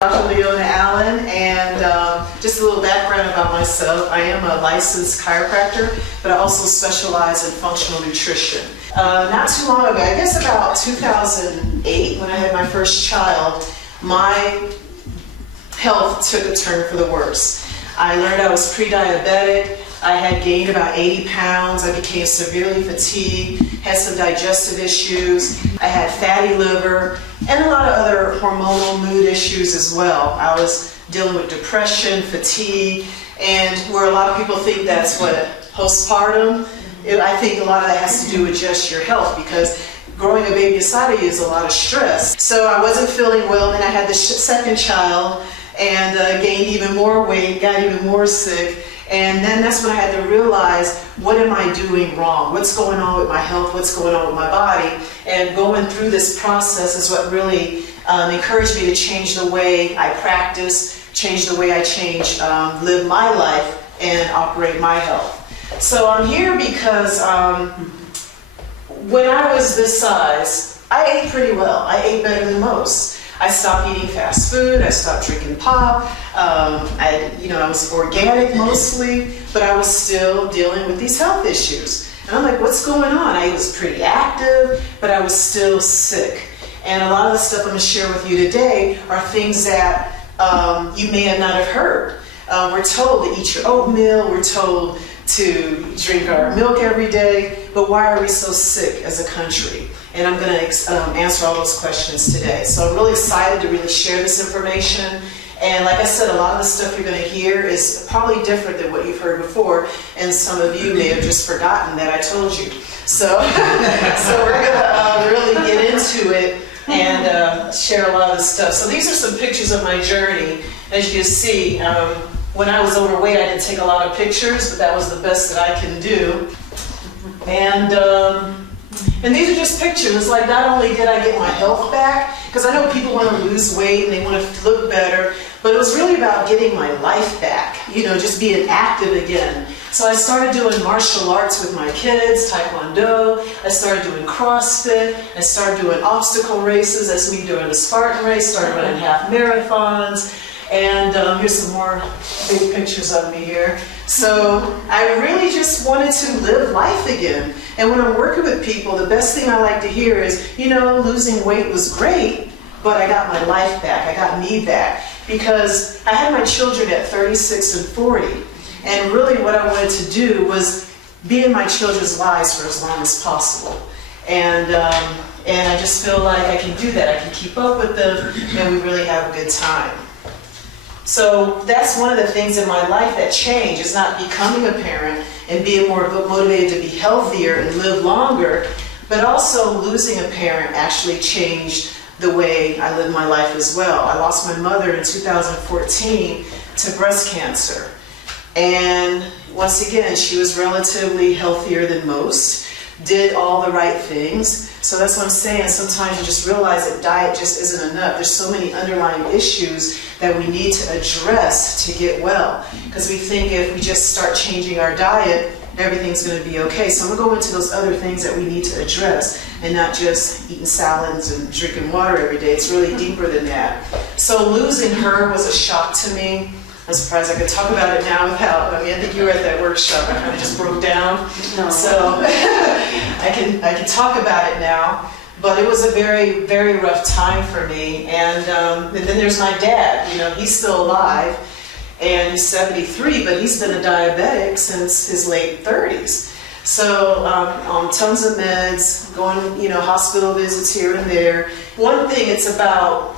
Dr. Leona and just a little background about myself. I am a licensed chiropractor, but I also specialize in functional nutrition. Not too long ago, I guess about 2008, when I had my first child, my health took a turn for the worse. I learned I was pre-diabetic. I had gained about 80 pounds. I became severely fatigued, had some digestive issues. I had fatty liver and a lot of other hormonal mood issues as well. I was dealing with depression, fatigue, and where a lot of people think that's what postpartum, I think a lot of that has to do with just your health, because growing a baby inside of you is a lot of stress. So I wasn't feeling well, and I had the second child and gained even more weight, got even more sick. And then that's when I had to realize, what am I doing wrong? What's going on with my health? What's going on with my body? And going through this process is what really encouraged me to change the way I practice, change the way I live my life and operate my health. So I'm here because when I was this size, I ate pretty well. I ate better than most. I stopped eating fast food, I stopped drinking pop, I was organic mostly, but I was still dealing with these health issues. And I'm like, what's going on? I was pretty active, but I was still sick. And a lot of the stuff I'm going to share with you today are things that you may not have heard. We're told to eat your oatmeal, we're told to drink our milk every day, but why are we so sick as a country? And I'm going to answer all those questions today. So I'm really excited to really share this information. And like I said, a lot of the stuff you're going to hear is probably different than what you've heard before, and some of you may have just forgotten that I told you. So, we're going to really get into it and share a lot of the stuff. So these are some pictures of my journey. As you can see, when I was overweight, I didn't take a lot of pictures, but that was the best that I can do. And these are just pictures. It's like, not only did I get my health back, because I know people want to lose weight and they want to look better, but it was really about getting my life back, just being active again. So I started doing martial arts with my kids, Taekwondo. I started doing CrossFit. I started doing obstacle races. That's me doing the Spartan race, started running half marathons. And here's some more big pictures of me here. So I really just wanted to live life again. And when I'm working with people, the best thing I like to hear is, losing weight was great, but I got my life back. I got me back. Because I had my children at 36 and 40. And really what I wanted to do was be in my children's lives for as long as possible. And I just feel like I can do that. I can keep up with them, and we really have a good time. So that's one of the things in my life that changed, is not becoming a parent and being more motivated to be healthier and live longer, but also losing a parent actually changed the way I live my life as well. I lost my mother in 2014 to breast cancer. And once again, she was relatively healthier than most, did all the right things. So that's what I'm saying. Sometimes you just realize that diet just isn't enough. There's so many underlying issues that we need to address to get well. Because we think if we just start changing our diet, everything's going to be okay. So I'm going to go into those other things that we need to address, and not just eating salads and drinking water every day. It's really deeper than that. So losing her was a shock to me. I'm surprised I could talk about it now I think you were at that workshop. I kind of just broke down. No. So I can talk about it now. But it was a very, very rough time for me. And then there's my dad. He's still alive, and he's 73, but he's been a diabetic since his late 30s. So on tons of meds, going, hospital visits here and there. One thing, it's about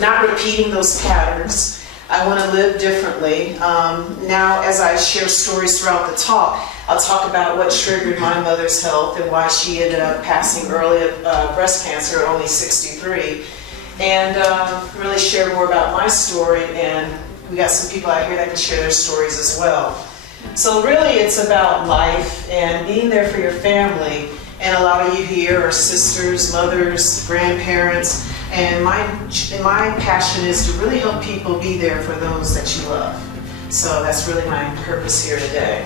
not repeating those patterns. I want to live differently. Now, as I share stories throughout the talk, I'll talk about what triggered my mother's health and why she ended up passing early of breast cancer at only 63. And really share more about my story, and we got some people out here that can share their stories as well. So really it's about life and being there for your family. And a lot of you here are sisters, mothers, grandparents. And my passion is to really help people be there for those that you love. So that's really my purpose here today.